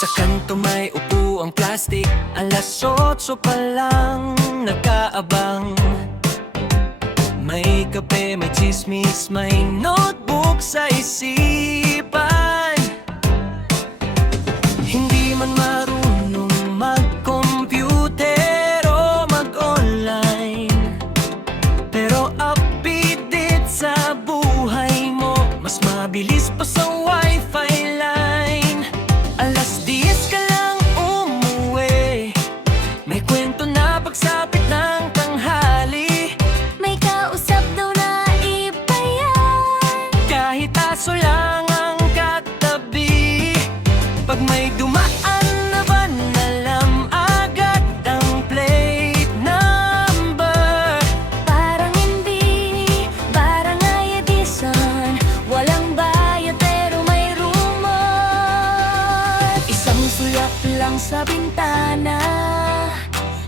Sa kanto may upuang plastic, alas 8 pa lang nakaabang. May kape, may chismis, may notebook sa isipan. Hindi man marunong mag-computer o mag-online, pero updated sa buhay mo, mas mabilis pa sa wifi line. Alas 10 ka lang umuwi, may kwento na pagsapit ng tanghali. May kausap daw na iba yan, Kahit aso lang ang katabi. Pag may dumaan na van, alam agad ang plate number. parang hindi Barangay Edison. Walang bayad pero may rumor. Isang sulap lang sa bintana,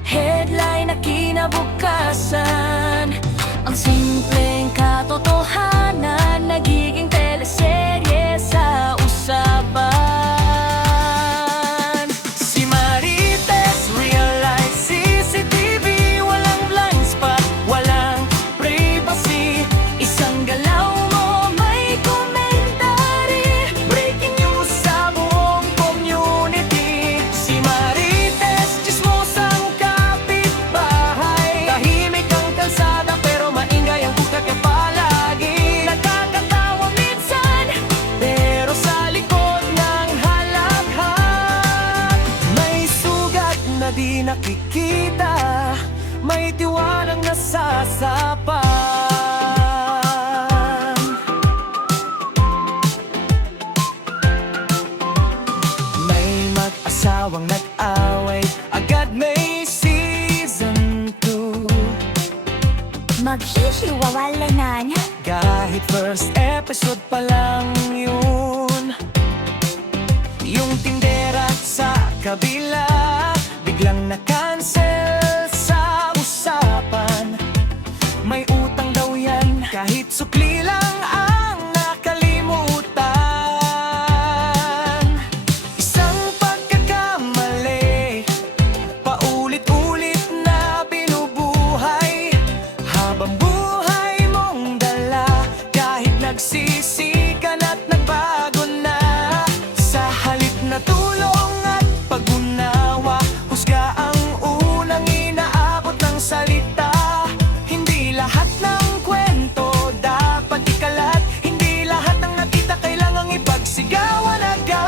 headline na kinabukasan. Ang simpleng katotohanan, nagiging teleserye sa usapan. Si Marites, real life CCTV. Walang blind spot, walang privacy. Isang galaw mo may commentary, Breaking news sa buong community. Si Marites, chismosang kapitbahay. Tahimik ang kalsada pero maingay ang kukake palagi. Nakakatawa minsan, pero sa likod ng halakhak may sugat na di nakikita, may tiwalang nasasapan. May mag-asawang nag-away, agad may season 2. maghihiwalanan. Kahit first episode pa lang yun. Yung tindera sa kabila, biglang na-cancel sa usapan. May utang daw yan, kahit sukli lang ang nakalimutan. Isang pagkakamali, paulit-ulit na binubuhay. Habang buhay mong dala, kahit nagsisikan at nagbago na. Sa halip na tulong at pag-unawa, husga ang unang inaabot ng salita. Hindi lahat ng kwento dapat ikalat, hindi lahat ng nakita kailangang ipagsigawan agad.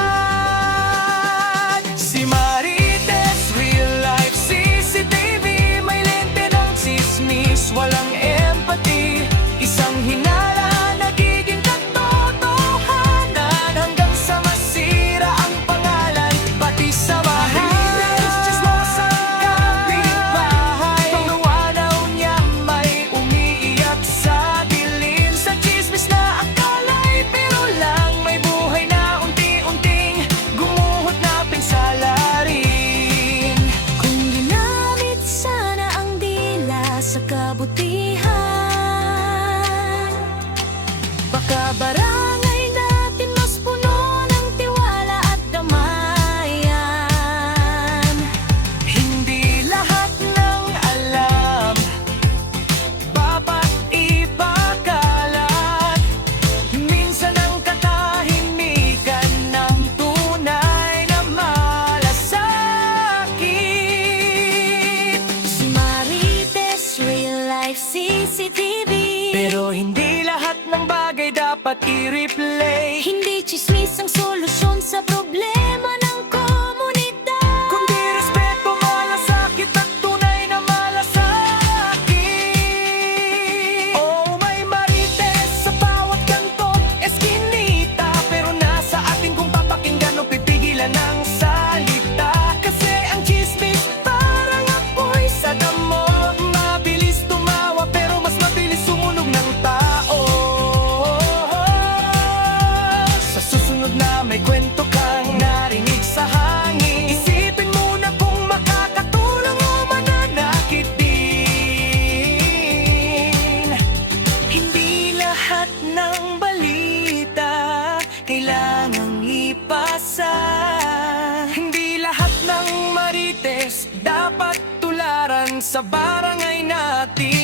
Si Marites, real life CCTV. May lente ng chismis, walang empathy. Isang hinala, nagiging katotohanan, hanggang sa masira ang pangalan, pati sa bahay. Marites, chismosang kapitbahay. Pangawanaw niya may umiiyak sa dilim. Sa chismis na akala'y biro lang, may buhay na unti-unting gumuhot na pinsala rin. Kung ginamit sana ang dila sa kabutihan, baka barangay natin mas puno ng tiwala at damayan. Hindi lahat ng alam dapat ipakalat. Minsan ang katahimikan ng tunay na malasakit. Si Marites, real life CCTV. Pero hindi lahat ng bagay dapat i-replay. Hindi chismis ang solusyon sa problema ng komunidad. Kundi respeto, malasakit at tunay na malasakit. Oh, may Marites sa bawat kanto, eskinita. Pero nasa atin kung papakinggan o pipigilan ng salita. Kasi ang chismis parang apoy sa damo. Mabilis tumawa pero mas mabilis sumunog ng tao. Sa susunod na may kwento kang sa barangay natin.